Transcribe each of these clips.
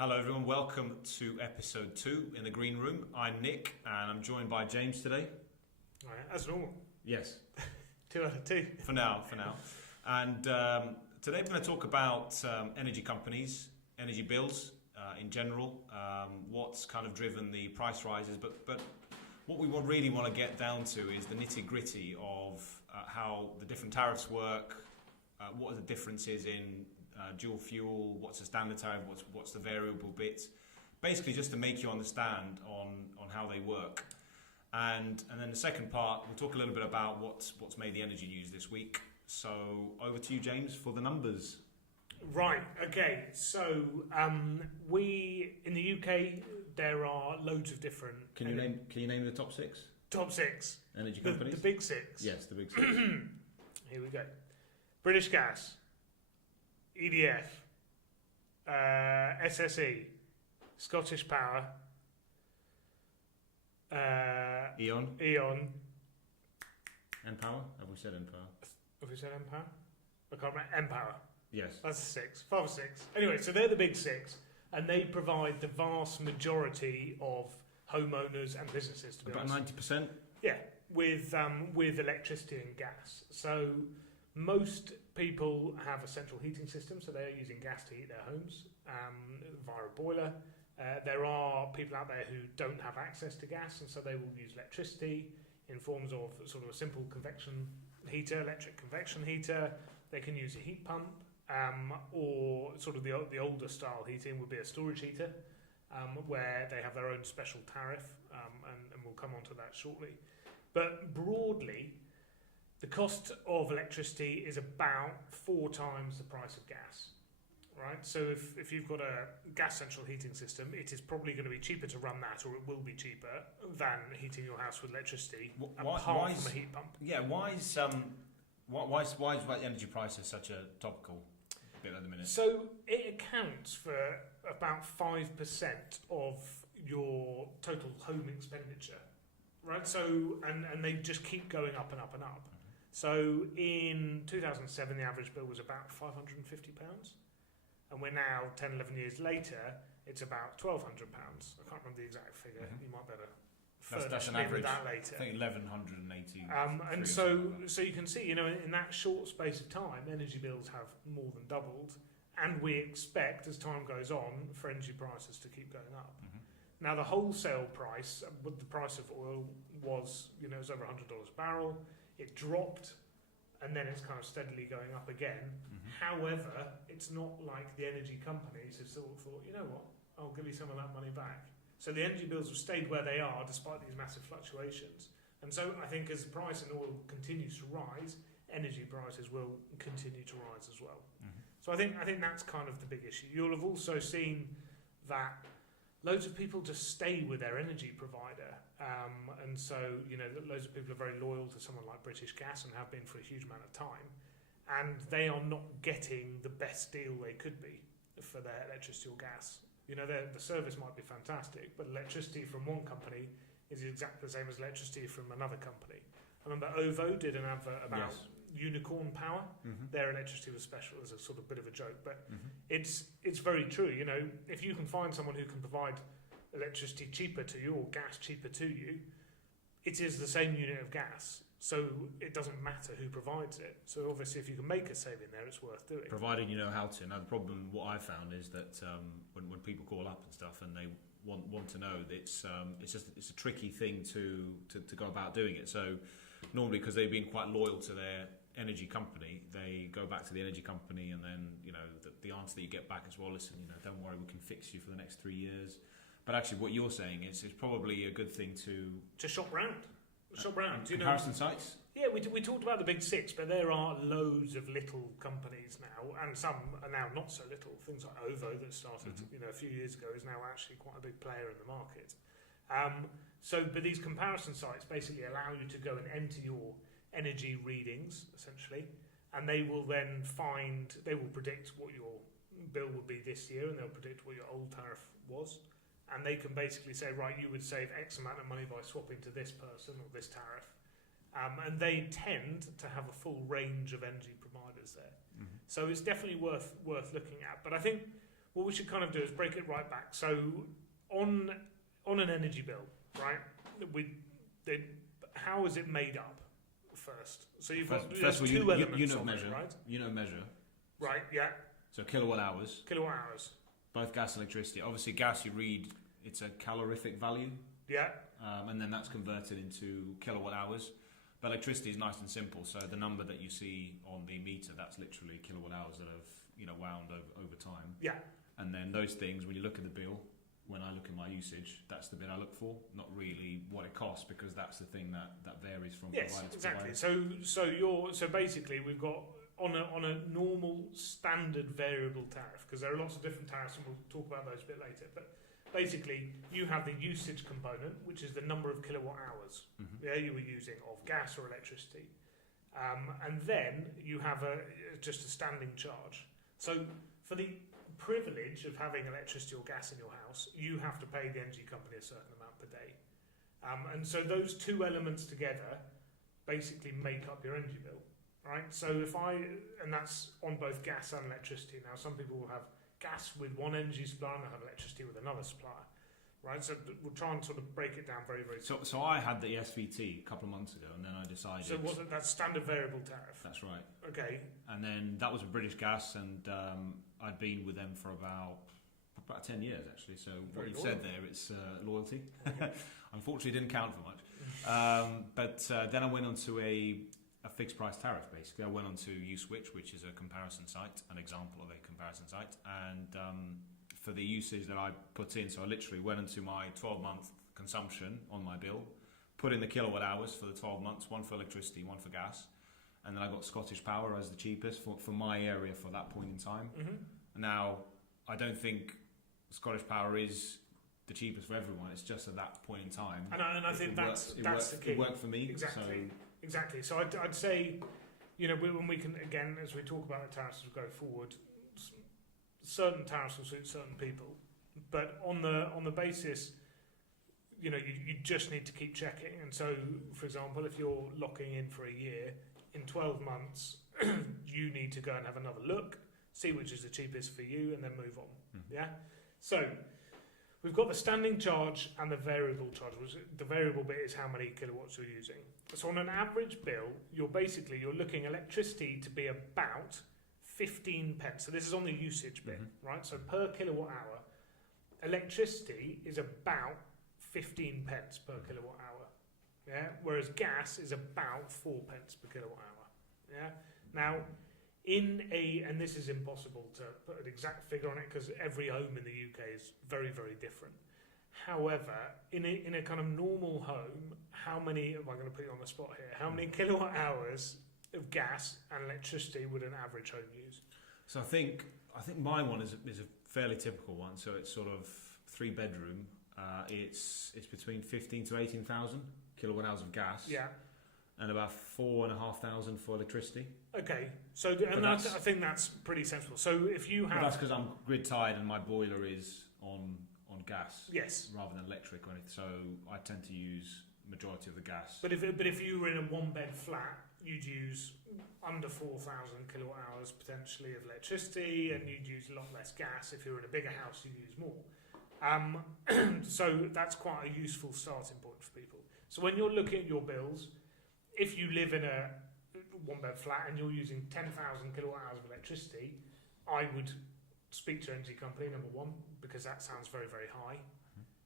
Hello everyone, welcome to episode 2 in the green room. I'm Nick and I'm joined by James today. All right, as normal. Yes. 2 out of 2. For now. And today we're going to talk about energy companies, energy bills in general, what's kind of driven the price rises, but what we really want to get down to is the nitty-gritty of how the different tariffs work, what are the differences in dual fuel, what's the standard tariff, what's the variable bit, basically just to make you understand on how they work. And then the second part, we'll talk a little bit about what's made the energy news this week. So over to you, James, for the numbers. Right, okay, so we, in the UK, there are loads of different... Can you name the top 6? Top 6. Energy companies? The big 6. Yes, the big 6. Here we go. British Gas, EDF, SSE, Scottish Power, E.ON. Npower. Have we said Npower? Have we said Npower? I can't remember. Npower. Yes. That's 6. 5 or 6. Anyway, so they're the big 6, and they provide the vast majority of homeowners and businesses. To be About honest. 90%? Yeah, with electricity and gas. So most people have a central heating system, so they're using gas to heat their homes via a boiler. There are people out there who don't have access to gas, and so they will use electricity in forms of sort of a simple convection heater, electric convection heater. They can use a heat pump, or sort of the older style heating would be a storage heater, where they have their own special tariff, and we'll come on to that shortly. But broadly, the cost of electricity is about 4 times the price of gas, right? So if you've got a gas central heating system, it is probably going to be cheaper to run that, or it will be cheaper than heating your house with electricity, apart from a heat pump. Yeah, why is the energy prices such a topical bit at the minute? So it accounts for about 5% of your total home expenditure, right? So and they just keep going up and up and up. So in 2007, the average bill was about £550, and we're now 10, 11 years later, it's about £1,200. I can't remember the exact figure. You might better that's an me average. with that later. I think 1,180. And so you can see, in that short space of time, energy bills have more than doubled, and we expect, as time goes on, for energy prices to keep going up. Now, the wholesale price, with the price of oil was, it was over $100 a barrel. It dropped, and then it's kind of steadily going up again. However, it's not like the energy companies have sort of thought, you know what, I'll give you some of that money back. So the energy bills have stayed where they are despite these massive fluctuations. And so I think as the price in oil continues to rise, energy prices will continue to rise as well. So I think that's kind of the big issue. You'll have also seen that loads of people just stay with their energy provider. And so, loads of people are very loyal to someone like British Gas and have been for a huge amount of time. And they are not getting the best deal they could be for their electricity or gas. The service might be fantastic, but electricity from one company is exactly the same as electricity from another company. I remember OVO did an advert about Unicorn Power. Their electricity was special as a sort of bit of a joke, but it's very true. If you can find someone who can provide electricity cheaper to you or gas cheaper to you, it is the same unit of gas. So it doesn't matter who provides it. So obviously, if you can make a saving there, it's worth doing. Provided you know how to. Now the problem, what I've found is that when people call up and stuff and they want to know, it's a tricky thing to go about doing it. So normally, because they've been quite loyal to their energy company, they go back to the energy company, and then the answer that you get back is, well, listen, don't worry, we can fix you for the next 3 years. But actually, what you're saying is it's probably a good thing to shop round. Comparison sites? Yeah, we talked about the big 6, but there are loads of little companies now, and some are now not so little. Things like OVO that started a few years ago is now actually quite a big player in the market. But these comparison sites basically allow you to go and enter your energy readings, essentially, and they will then predict what your bill would be this year, and they'll predict what your old tariff was. And they can basically say, right, you would save X amount of money by swapping to this person or this tariff. And they tend to have a full range of energy providers there. So it's definitely worth looking at. But I think what we should kind of do is break it right back. So on an energy bill, right? How is it made up first? So you've got first of all, two elements unit of of measure, it, right? Unit of measure. Right. Yeah. So kilowatt hours. Kilowatt hours. Both gas and electricity. Obviously, gas you read it's a calorific value. Yeah. And then that's converted into kilowatt hours. But electricity is nice and simple. So the number that you see on the meter, that's literally kilowatt hours that have wound over time. Yeah. And then those things, when you look at the bill, when I look at my usage, that's the bit I look for, not really what it costs, because that's the thing that varies from provider to provider. So basically we've got on a normal standard variable tariff, because there are lots of different tariffs and we'll talk about those a bit later, but basically you have the usage component, which is the number of kilowatt hours you were using of gas or electricity, and then you have just a standing charge. So for the privilege of having electricity or gas in your house, you have to pay the energy company a certain amount per day, and so those two elements together basically make up your energy bill, right? So and that's on both gas and electricity. Now some people will have gas with one energy supplier and they'll have electricity with another supplier, right? So we'll try and sort of break it down very, very simply. So I had the SVT a couple of months ago, and then I decided. So that's standard variable tariff. That's right. Okay. And then that was a British Gas, and I'd been with them for about 10 years actually. So what you've said there, it's loyalty. Okay. Unfortunately, it didn't count for much. But then I went on to a fixed price tariff. Basically, I went on to USwitch, which is a comparison site, an example of a comparison site, and for the usage that I put in, so I literally went into my 12-month consumption on my bill, put in the kilowatt hours for the 12 months, one for electricity, one for gas, and then I got Scottish Power as the cheapest for my area for that point in time. Now, I don't think Scottish Power is the cheapest for everyone. It's just at that point in time. And I think that's the key. It worked for me. Exactly. So I'd say, when we can, again, as we talk about the tariffs as we go forward, certain tariffs will suit certain people, but on the basis, you just need to keep checking. And so, for example, if you're locking in for a year, in 12 months, you need to go and have another look, see which is the cheapest for you, and then move on. Yeah. So we've got the standing charge and the variable charge. The variable bit is how many kilowatts you're using. So on an average bill, you're looking electricity to be about 15 pence. So this is on the usage bit, right? So per kilowatt hour, electricity is about 15 pence per kilowatt hour. Yeah. Whereas gas is about 4 pence per kilowatt hour. Yeah. Now, and this is impossible to put an exact figure on it because every home in the UK is very, very different. However, in a kind of normal home, how many, am I going to put you on the spot here, how many kilowatt hours of gas and electricity would an average home use? So I think my one is a fairly typical one. So it's sort of 3-bedroom. It's between 15 to 18,000 kilowatt hours of gas. Yeah. And about 4,500 for electricity. Okay, so I think that's pretty sensible. So if you have, that's because I'm grid tied and my boiler is on gas, yes, rather than electric or anything. So I tend to use majority of the gas. But if you were in a 1-bed flat, you'd use under 4,000 kilowatt hours potentially of electricity, and you'd use a lot less gas. If you were in a bigger house, you'd use more. So that's quite a useful starting point for people. So when you're looking at your bills, if you live in a 1-bed flat and you're using 10,000 kilowatt hours of electricity, I would speak to your energy company, number one, because that sounds very, very high.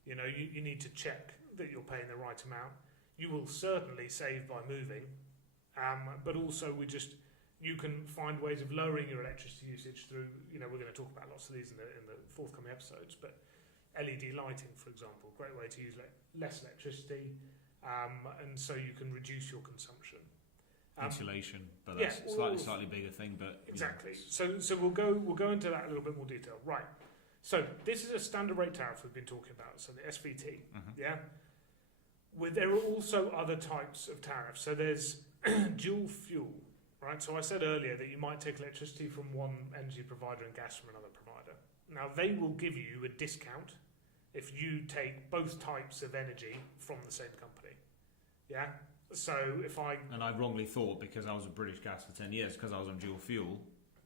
You need to check that you're paying the right amount. You will certainly save by moving, but also you can find ways of lowering your electricity usage through, we're going to talk about lots of these in the forthcoming episodes, but LED lighting, for example, great way to use less electricity, and so you can reduce your consumption. Insulation, but that's slightly bigger thing. But exactly. So we'll go into that in a little bit more detail. Right. So this is a standard rate tariff we've been talking about. So the SVT. Yeah. There are also other types of tariffs. So there's dual fuel. Right. So I said earlier that you might take electricity from one energy provider and gas from another provider. Now they will give you a discount if you take both types of energy from the same company. Yeah. So and I wrongly thought, because I was a British Gas for 10 years, because I was on dual fuel,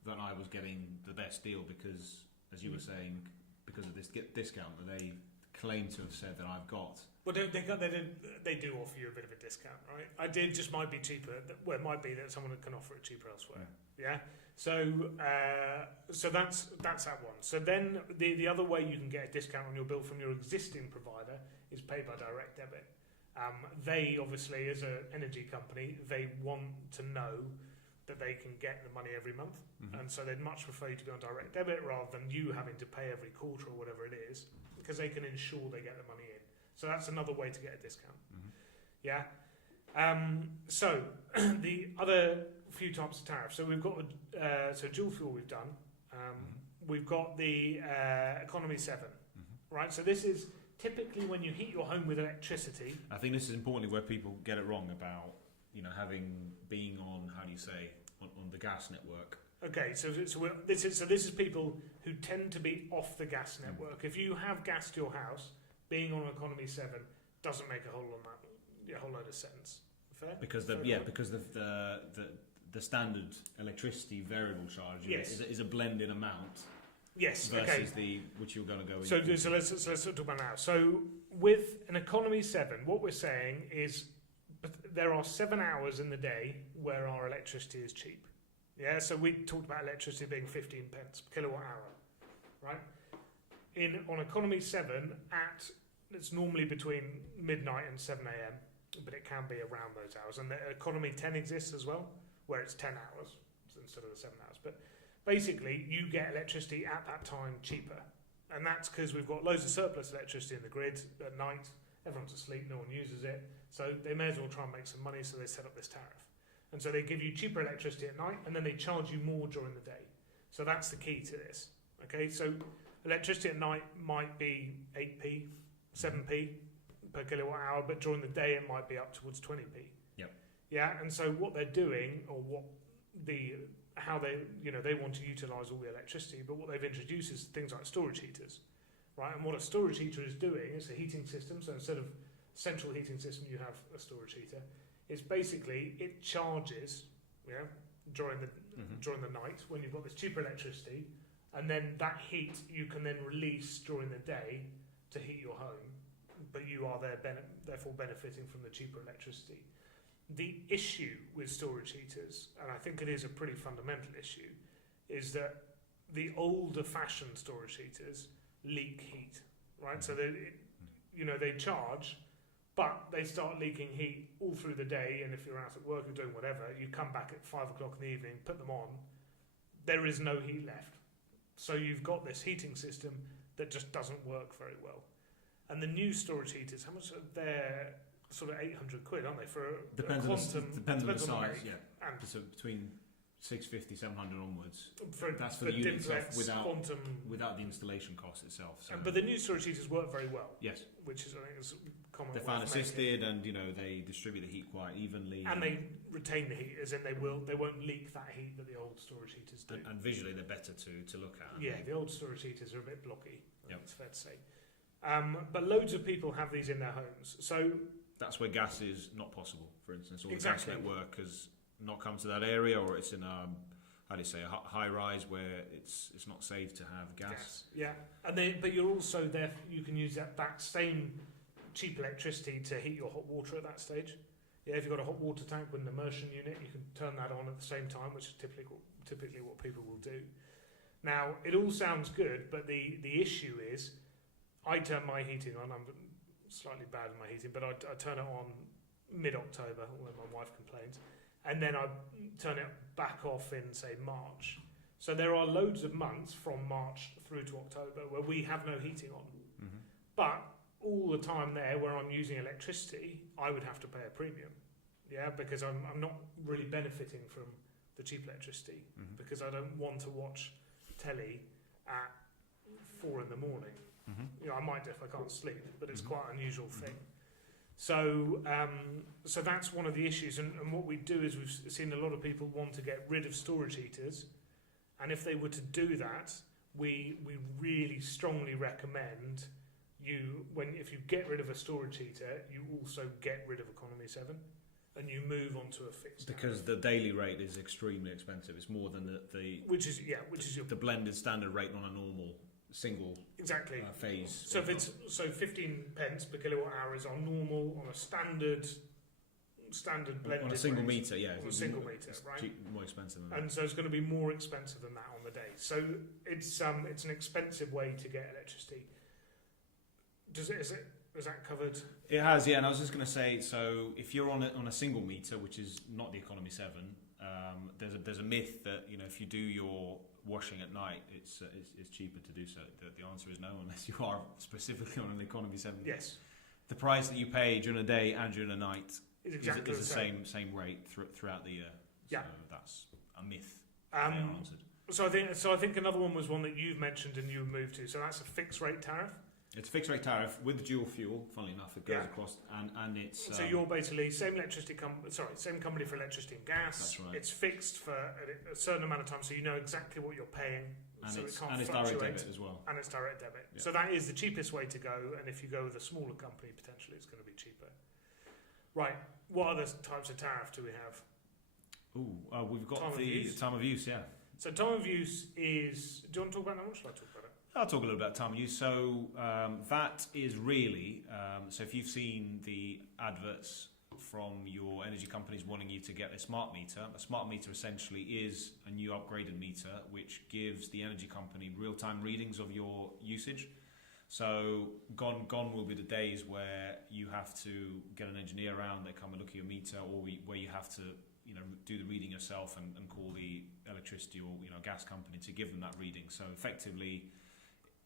that I was getting the best deal because as you were saying, because of this discount that they claim to have said that I've got. Well, they do offer you a bit of a discount, right? It just might be cheaper. Well, it might be that someone can offer it cheaper elsewhere. Yeah. So that's that one. So then the other way you can get a discount on your bill from your existing provider is pay by direct debit. They obviously, as an energy company, they want to know that they can get the money every month, and so they'd much prefer you to be on direct debit rather than you having to pay every quarter or whatever it is, because they can ensure they get the money in. So that's another way to get a discount. Yeah. So the other few types of tariffs. So we've got so dual fuel we've done. We've got the economy 7, right? So this is typically when you heat your home with electricity. I think this is importantly where people get it wrong about, being on, how do you say, on the gas network. Okay, so this is people who tend to be off the gas network. If you have gas to your house, being on economy 7 doesn't make a whole load of sense. Fair? Because the standard electricity variable charge is a blended amount. Yes. Versus which you're going to go into. So let's talk about now. So with an economy 7, what we're saying is there are 7 hours in the day where our electricity is cheap. Yeah. So we talked about electricity being 15 pence per kilowatt hour, right? On economy 7, it's normally between midnight and 7 a.m, but it can be around those hours. And the economy 10 exists as well, where it's 10 hours instead of the 7 hours. But basically, you get electricity at that time cheaper. And that's because we've got loads of surplus electricity in the grid at night. Everyone's asleep, no one uses it. So they may as well try and make some money, so they set up this tariff. And so they give you cheaper electricity at night, and then they charge you more during the day. So that's the key to this. Okay, so electricity at night might be 8p, 7p per kilowatt hour, but during the day it might be up towards 20p. Yep. Yeah, and so what they're doing, or how they want to utilise all the electricity, but what they've introduced is things like storage heaters, right? And what a storage heater is doing, it's a heating system, so instead of central heating system you have a storage heater. It's basically, it charges during the night when you've got this cheaper electricity, and then that heat you can then release during the day to heat your home, but you are therefore benefiting from the cheaper electricity. The issue with storage heaters, and I think it is a pretty fundamental issue, is that the older fashioned storage heaters leak heat, right? So they charge, but they start leaking heat all through the day, and if you're out at work or doing whatever, you come back at 5 o'clock in the evening, put them on, there is no heat left. So you've got this heating system that just doesn't work very well. And the new storage heaters, how much are they? Sort of 800 quid, aren't they? Depends on the size, yeah. And so between 650, 700 onwards. That's for the the unit itself without the installation cost itself. So. But the new storage heaters work very well. Yes. Which is, I think, is common. They're fan assisted, and they distribute the heat quite evenly. And they retain the heat, as in they won't leak that heat that the old storage heaters do. And visually, they're better to look at. Yeah, the old storage heaters are a bit blocky. Yep. It's fair to say. But loads of people have these in their homes. So that's where gas is not possible, for instance, or exactly. The gas network has not come to that area, or it's in a high rise where it's not safe to have gas. Yeah, but you're also there. You can use that same cheap electricity to heat your hot water at that stage. Yeah, if you've got a hot water tank with an immersion unit, you can turn that on at the same time, which is typically what people will do. Now, it all sounds good, but the issue is, I turn my heating on. I'm slightly bad in my heating, but I turn it on mid-October when my wife complains, and then I turn it back off in, say, March. So there are loads of months from March through to October where we have no heating on. Mm-hmm. But all the time there where I'm using electricity, I would have to pay a premium. Yeah, because I'm not really benefiting from the cheap electricity, because I don't want to watch telly at 4 in the morning. Mm-hmm. I might do if I can't sleep, but it's quite an unusual thing. So that's one of the issues, and what we do is we've seen a lot of people want to get rid of storage heaters, and if they were to do that, we really strongly recommend if you get rid of a storage heater, you also get rid of Economy 7, and you move onto a fixed because tariff. the daily rate is extremely expensive. It's more than which is your the blended standard rate on a normal single exactly phase. So if it's 15 pence per kilowatt hour is our normal on a standard blended on a single rate, meter, yeah, on a single meter, right? More expensive than that. And so it's going to be more expensive than that on the day. So it's an expensive way to get electricity. Is that covered? It has, yeah. And I was just going to say, so if you're on a single meter, which is not the Economy 7, there's a myth that if you do your washing at night, it's cheaper to do so. The answer is no, unless you are specifically on an Economy 7. Yes. The price that you pay during the day and during the night is the same rate throughout the year. Yeah. So that's a myth. Answered. So I think another one was one that you've mentioned and you moved to. So that's a fixed rate tariff. It's a fixed rate tariff with dual fuel. Funnily enough, it goes across, and it's. So you're basically same company for electricity and gas. That's right. It's fixed for a certain amount of time, so you know exactly what you're paying. And so it's, it can't and it's fluctuate. direct debit as well. And it's direct debit. Yeah. So that is the cheapest way to go. And if you go with a smaller company, potentially it's going to be cheaper. Right. What other types of tariff do we have? We've got time of use. Yeah. So time of use is. Do you want to talk about that one? Shall I talk about it? I'll talk a little about time of use. So that is really, so if you've seen the adverts from your energy companies wanting you to get a smart meter essentially is a new upgraded meter which gives the energy company real-time readings of your usage. So gone will be the days where you have to get an engineer around, they come and look at your meter, or where you have to do the reading yourself and call the electricity or gas company to give them that reading. So effectively,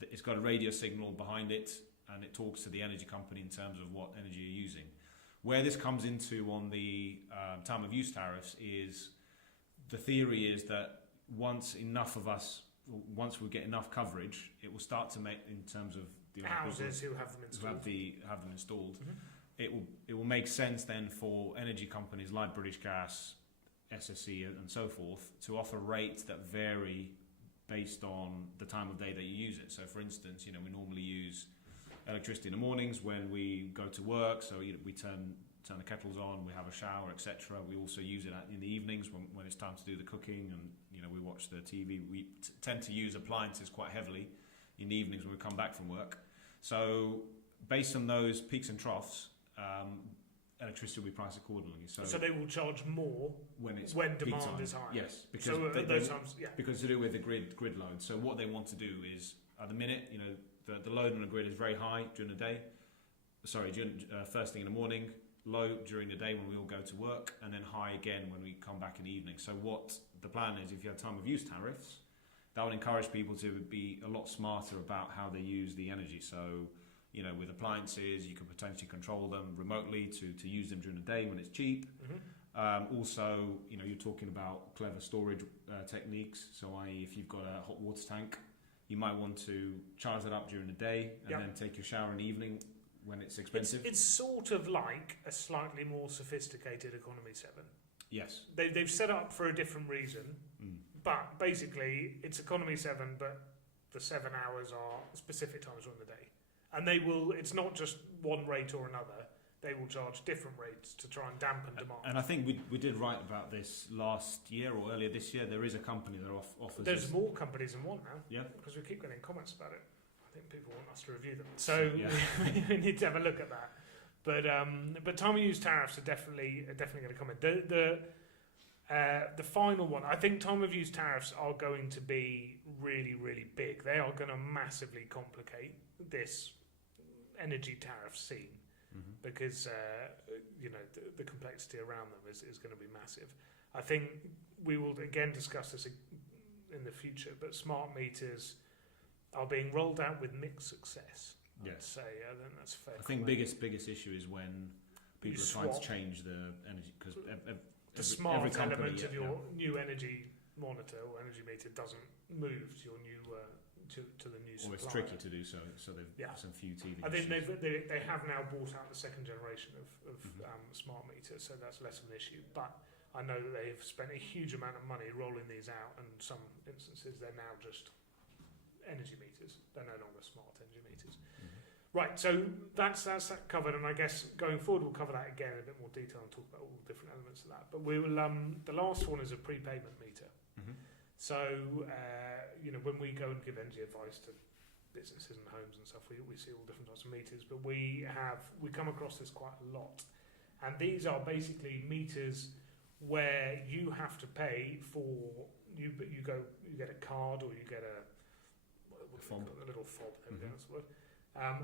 it's got a radio signal behind it, and it talks to the energy company in terms of what energy you're using. Where this comes into on the time of use tariffs is the theory is that once we get enough coverage, it will start to make, in terms of the houses who have them installed. Have them installed. Mm-hmm. It will make sense then for energy companies like British Gas, SSE, and so forth to offer rates that vary based on the time of day that you use it. So for instance, we normally use electricity in the mornings when we go to work, so we turn the kettles on, we have a shower, etc. We also use it in the evenings when it's time to do the cooking, and we watch the TV. We tend to use appliances quite heavily in the evenings when we come back from work. So based on those peaks and troughs, electricity will be priced accordingly. So they will charge more when demand is high. Yes, because those times, because to do with the grid load. So what they want to do is, at the minute, the load on the grid is very high during the day. First thing in the morning, low during the day when we all go to work, and then high again when we come back in the evening. So what the plan is, if you have time of use tariffs, that would encourage people to be a lot smarter about how they use the energy. So with appliances, you can potentially control them remotely to use them during the day when it's cheap. Mm-hmm. Also, you're talking about clever storage techniques. So i.e. if you've got a hot water tank, you might want to charge it up during the day and then take your shower in the evening when it's expensive. It's sort of like a slightly more sophisticated Economy 7. Yes. They've set it up for a different reason, but basically it's Economy 7, but the 7 hours are specific times during the day. And it's not just one rate or another, they will charge different rates to try and dampen demand. And I think we did write about this last year or earlier this year. There is a company that offers There's more companies than one now. Yeah. Because we keep getting comments about it. I think people want us to review them. So we need to have a look at that. But time of use tariffs are definitely going to come in. The final one, I think time of use tariffs are going to be really, really big. They are going to massively complicate this energy tariff scene because the complexity around them is going to be massive. I think we will again discuss this in the future, but smart meters are being rolled out with mixed success. Yes. I think that's fair. I think biggest issue is when people are trying to change the energy, because the smart element of your new energy monitor or energy meter doesn't move to your new to the new supplier. Or it's tricky to do so. So they've some few TV. I think they have now brought out the second generation of smart meters, so that's less of an issue. But I know that they've spent a huge amount of money rolling these out, and in some instances they're now just energy meters. They're no longer smart energy meters. Right, so that's that covered, and I guess going forward we'll cover that again in a bit more detail and talk about all the different elements of that. But we will. The last one is a prepayment meter. Mm-hmm. So when we go and give energy advice to businesses and homes and stuff, we see all different types of meters, but we come across this quite a lot, and these are basically meters where you have to pay for you get a card or you get a little fob. There we go, that's the word.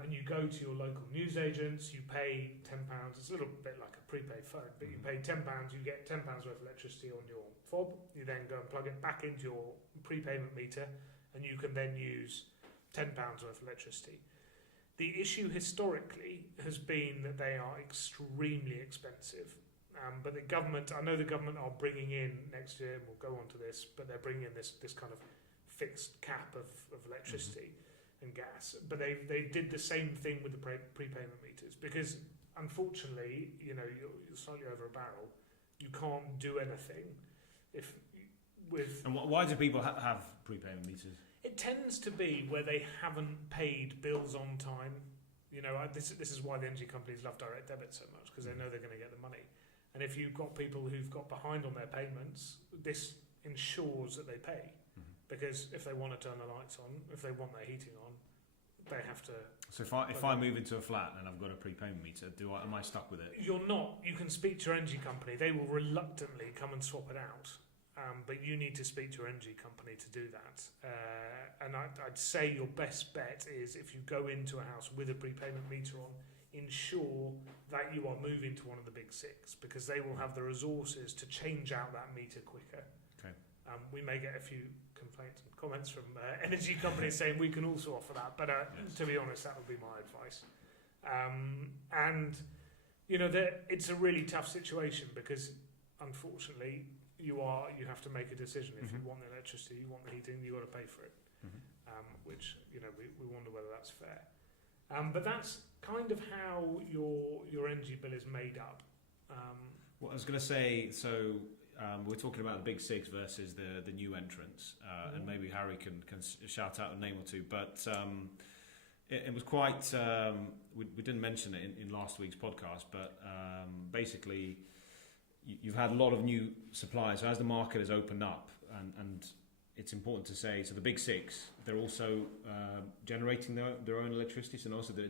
And you go to your local newsagents, you pay £10. It's a little bit like a prepaid phone, but you pay £10, you get £10 worth of electricity on your fob. You then go and plug it back into your prepayment meter, and you can then use £10 worth of electricity. The issue historically has been that they are extremely expensive. But the government, I know the government are bringing in next year, and we'll go on to this, but they're bringing in this kind of fixed cap of electricity and gas. But they did the same thing with the prepayment meters, because unfortunately, you're slightly over a barrel. You can't do anything with. And why do people have prepayment meters? It tends to be where they haven't paid bills on time. This is why the energy companies love direct debit so much, because they know they're going to get the money. And if you've got people who've got behind on their payments, this ensures that they pay. Because if they want to turn the lights on, if they want their heating on, they have to. So if I move into a flat and I've got a prepayment meter, am I stuck with it? You're not. You can speak to your energy company. They will reluctantly come and swap it out. But you need to speak to your energy company to do that. And I'd say your best bet is, if you go into a house with a prepayment meter on, ensure that you are moving to one of the big six, because they will have the resources to change out that meter quicker. Okay. We may get a few complaints and comments from energy companies saying we can also offer that, but to be honest, that would be my advice. It's a really tough situation, because unfortunately you have to make a decision. If you want the electricity, you want the heating, you've got to pay for it. Which we wonder whether that's fair. But that's kind of how your energy bill is made up. Well, I was going to say, so we're talking about the big six versus the new entrants, and maybe Harry can shout out a name or two. But it was quite. We didn't mention it in last week's podcast, but basically, you've had a lot of new suppliers. So as the market has opened up, and it's important to say, so the big six, they're also generating their own electricity, so also they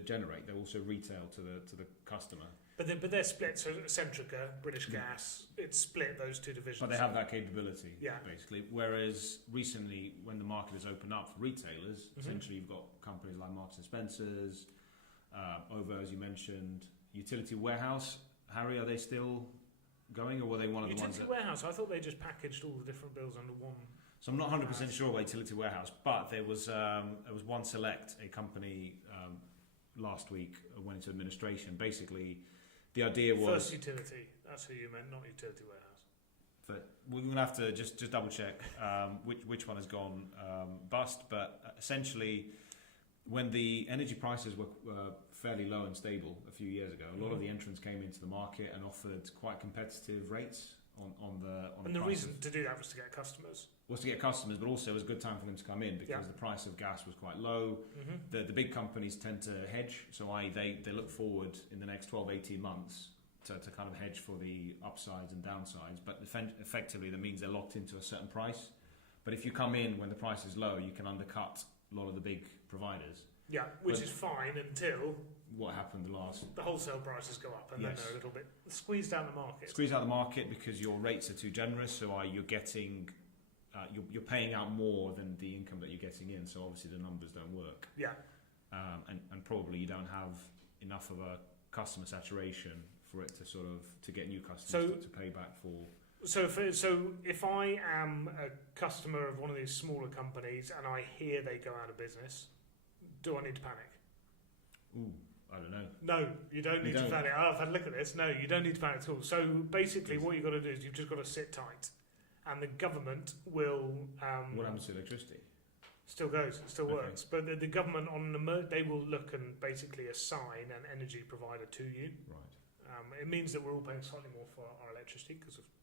also retail to the customer. But they're split. So Centrica, British Gas, it's split those two divisions. But they have that capability, basically. Whereas recently, when the market has opened up for retailers, essentially you've got companies like Marks and Spencer's, OVO, as you mentioned, Utility Warehouse. Harry, are they still going, or were they one of the ones? Utility Warehouse, I thought they just packaged all the different bills under one. So I'm not 100% sure about Utility Warehouse, but there was One Select, a company last week went into administration. Basically, the idea was First Utility. That's who you meant, not Utility Warehouse. But we're going to have to just double check which one has gone bust. But essentially, when the energy prices were fairly low and stable a few years ago, a lot of the entrants came into the market and offered quite competitive rates on the. And the reason to do that was to get customers. Was to get customers, but also it was a good time for them to come in, because the price of gas was quite low. The big companies tend to hedge, so they look forward in the next 12, 18 months to kind of hedge for the upsides and downsides. But effectively, that means they're locked into a certain price. But if you come in when the price is low, you can undercut a lot of the big providers. Yeah, which is fine until what happened the wholesale prices go up, and then they're a little bit squeezed out the market. Squeezed out the market because your rates are too generous. So you're getting you're paying out more than the income that you're getting in. So obviously the numbers don't work. Yeah, and probably you don't have enough of a customer saturation for it to get new customers to pay back for. So if I am a customer of one of these smaller companies and I hear they go out of business, do I need to panic? Ooh, I don't know. No, you don't need to panic. I've had a look at this. No, you don't need to panic at all. So basically what you've got to do is you've just got to sit tight, and the government will... what happens to electricity? Still goes, it still works. But the government, they will look and basically assign an energy provider to you. Right. It means that we're all paying slightly more for our electricity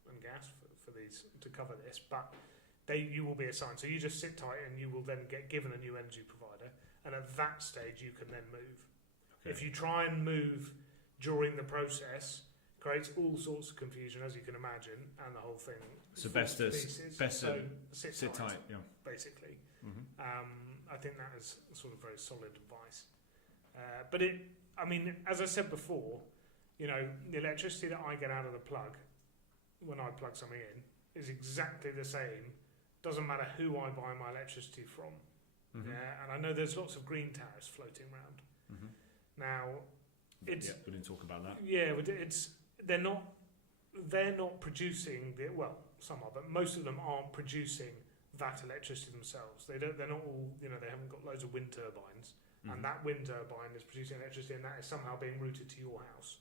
and gas for these to cover this, but you will be assigned. So you just sit tight, and you will then get given a new energy provider, and at that stage you can then move. Okay. If you try and move during the process, creates all sorts of confusion, as you can imagine, and the whole thing. So best to sit tight, yeah. Basically. Mm-hmm. I think that is sort of very solid advice. As I said before, the electricity that I get out of the plug when I plug something in is exactly the same. Doesn't matter who I buy my electricity from. Mm-hmm. Yeah, and I know there's lots of green tariffs floating around. Mm-hmm. Now, we didn't talk about that. Yeah, but they're not producing some are, but most of them aren't producing that electricity themselves. They're not all, they haven't got loads of wind turbines, Mm-hmm. and that wind turbine is producing electricity, and that is somehow being routed to your house.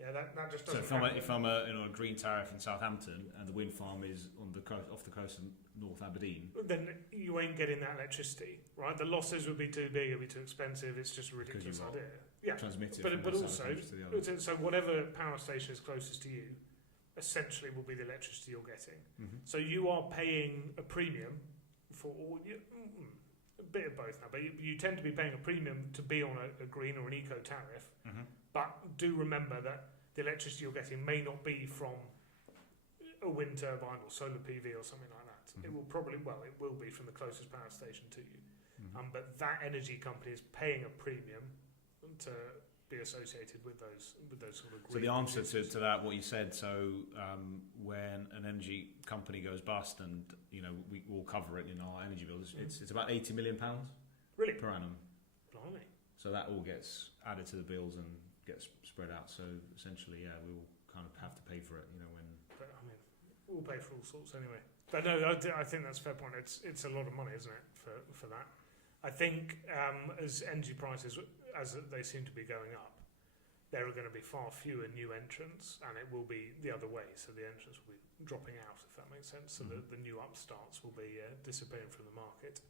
Yeah, that just doesn't. So if I'm a green tariff in Southampton and the wind farm is on the coast, off the coast of North Aberdeen, then you ain't getting that electricity, right? The losses would be too big, it'd be too expensive. It's just a ridiculous idea. Yeah, transmit it but also, to the other. so whatever power station is closest to you, essentially will be the electricity you're getting. Mm-hmm. So you are paying a premium for all. A bit of both now, but you tend to be paying a premium to be on a green or an eco tariff. Mm-hmm. But do remember that the electricity you're getting may not be from a wind turbine or solar PV or something like that. Mm-hmm. It will be from the closest power station to you. Mm-hmm. But that energy company is paying a premium to be associated with those sort of green. So the answer to that, what you said, when an energy company goes bust, and we will cover it in our energy bills, it's about £80 million really per annum. Blimey. So that all gets added to the bills and gets spread out. So essentially, we will kind of have to pay for it. When. But we'll pay for all sorts anyway. But no, I think that's a fair point. It's a lot of money, isn't it, for that? I think as energy prices, as they seem to be going up, there are going to be far fewer new entrants, and it will be the other way. So the entrants will be dropping out, if that makes sense. So the new upstarts will be disappearing from the market.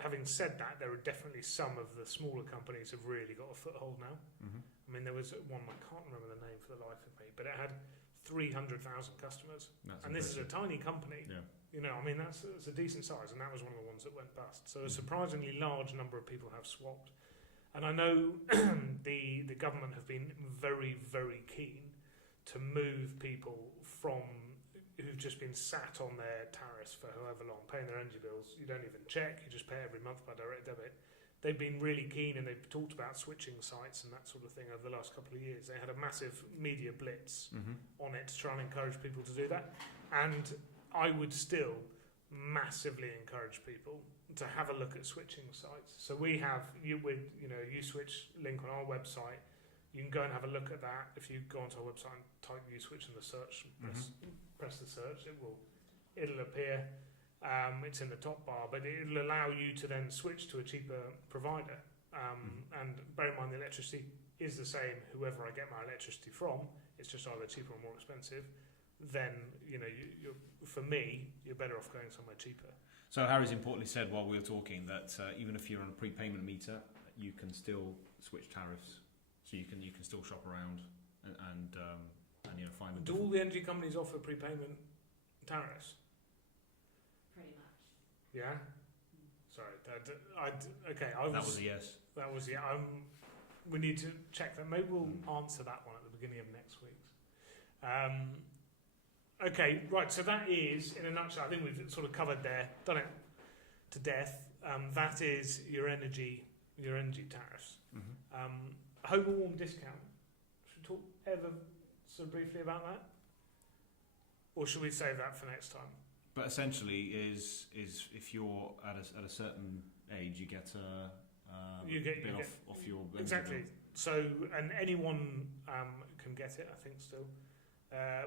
Having said that, there are definitely some of the smaller companies have really got a foothold now. Mm-hmm. I mean, there was one, I can't remember the name for the life of me, but it had 300,000 customers. And this is a tiny company. Yeah. That's a decent size, and that was one of the ones that went bust. So a surprisingly large number of people have swapped. And I know the government have been very, very keen to move people from who've just been sat on their tariffs for however long, paying their energy bills. You don't even check, you just pay every month by direct debit. They've been really keen, and they've talked about switching sites and that sort of thing over the last couple of years. They had a massive media blitz on it to try and encourage people to do that. And I would still massively encourage people to have a look at switching sites. So we have U-Switch link on our website. You can go and have a look at that. If you go onto our website and type U-Switch in the search, press the search, it'll appear. It's in the top bar, but it'll allow you to then switch to a cheaper provider. And bear in mind, the electricity is the same whoever I get my electricity from. It's just either cheaper or more expensive. Then for me, you're better off going somewhere cheaper. So Harry's importantly said while we were talking that even if you're on a prepayment meter, you can still switch tariffs. So you can still shop around and find them. Do all the energy companies offer prepayment tariffs? Pretty much. Yeah. Sorry, that was a yes. That was we need to check that. Maybe we'll answer that one at the beginning of next week's. Okay, right. So that is, in a nutshell, I think we've sort of covered there, done it to death. That is your energy tariffs. Mm-hmm. Home and warm discount. Should we talk ever so briefly about that, or should we save that for next time? But essentially, is if you're at a certain age, you get a bit off your exactly. bill. So, and anyone can get it, I think. Still,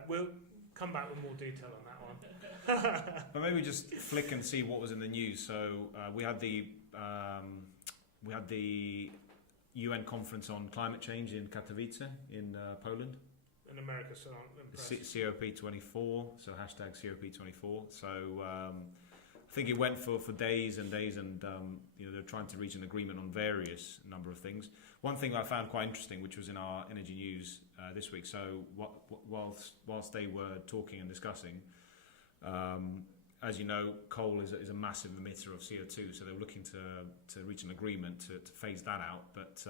we'll come back with more detail on that one. But maybe just flick and see what was in the news. So we had the UN conference on climate change in Katowice in Poland. In America, so I'm impressed. COP24, so hashtag COP24. So I think it went for days and days, and they're trying to reach an agreement on various number of things. One thing I found quite interesting, which was in our energy news this week. So whilst they were talking and discussing, as you know, coal is a massive emitter of CO2, so they were looking to reach an agreement to phase that out. But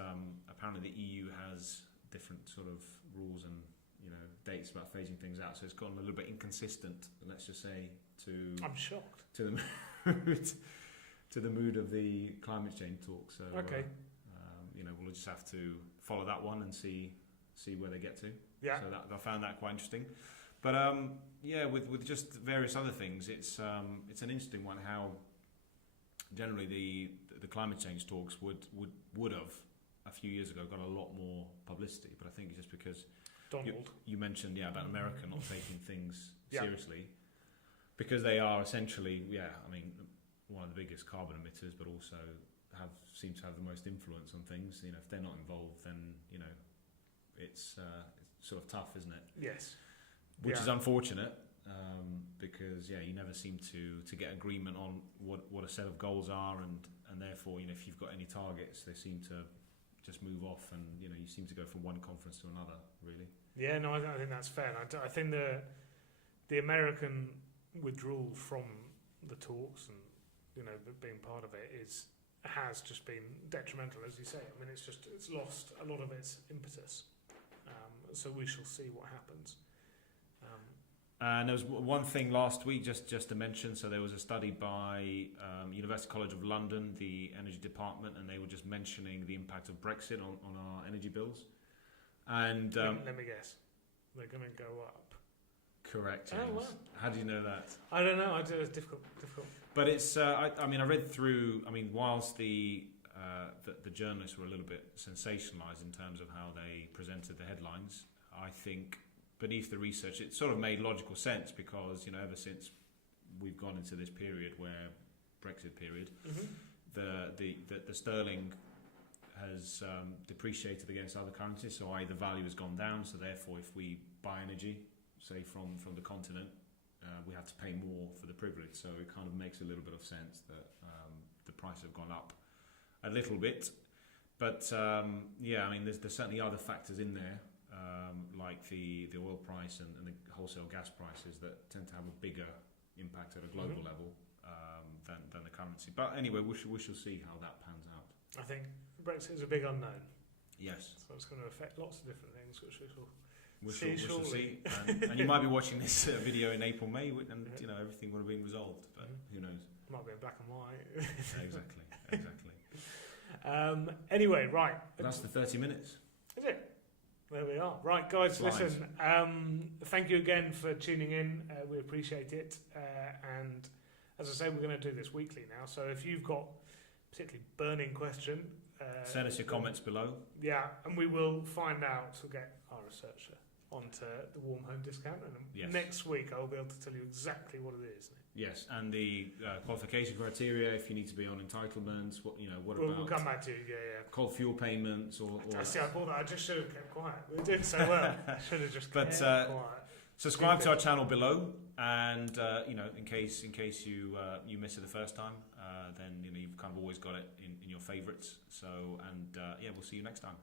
apparently the EU has different sort of rules and dates about phasing things out, so it's gotten a little bit inconsistent. Let's just say I'm shocked to the mood to the mood of the climate change talk. So okay. We'll just have to follow that one and see where they get to. Yeah. So I found that quite interesting. But with just various other things, it's an interesting one how generally the climate change talks would have a few years ago got a lot more publicity. But I think it's just because you mentioned about America not taking things seriously, because they are essentially one of the biggest carbon emitters, but also seem to have the most influence on things. If they're not involved, then it's sort of tough, isn't it? Yes. Which is unfortunate, because you never seem to get agreement on what a set of goals are, and therefore if you've got any targets, they seem to just move off, and you seem to go from one conference to another, really. Yeah, no, I think that's fair. And I think the American withdrawal from the talks and being part of it has just been detrimental, as you say. I mean, it's lost a lot of its impetus. So we shall see what happens. And there was one thing last week, just to mention. So there was a study by University College of London, the energy department, and they were just mentioning the impact of Brexit on our energy bills. And let me guess, they're going to go up. Correct. Oh, James. wow. How do you know that? I don't know. It's difficult. But it's. I read through. Whilst the journalists were a little bit sensationalised in terms of how they presented the headlines, I think beneath the research, it sort of made logical sense, because ever since we've gone into this period where Brexit period, the sterling has depreciated against other currencies, so the value has gone down. So therefore, if we buy energy, say from the continent, we have to pay more for the privilege. So it kind of makes a little bit of sense that the prices have gone up a little bit. But there's certainly other factors in there, like the oil price and the wholesale gas prices, that tend to have a bigger impact at a global level than the currency. But anyway, we shall see how that pans out. I think Brexit is a big unknown. Yes. So it's going to affect lots of different things, which we shall see. And you might be watching this video in April, May, and everything would have been resolved. But who knows? Might be in black and white. Exactly. Anyway, right. That's the 30 minutes. Is it? There we are. Right, guys, listen. Thank you again for tuning in. We appreciate it. And as I say, we're going to do this weekly now. So if you've got a particularly burning question, send us your comments below. Yeah, and we will find out. We'll get our researcher onto the warm home discount, and next week I'll be able to tell you exactly what it is. Yes, and the qualification criteria, if you need to be on entitlements, what about? We'll come back to you. Yeah. Coal fuel payments, or I thought that I just should have kept quiet. We were doing so well. Should have just kept quiet. Subscribe to our channel below, and in case you miss it the first time, then you've kind of always got it in your favourites. So we'll see you next time.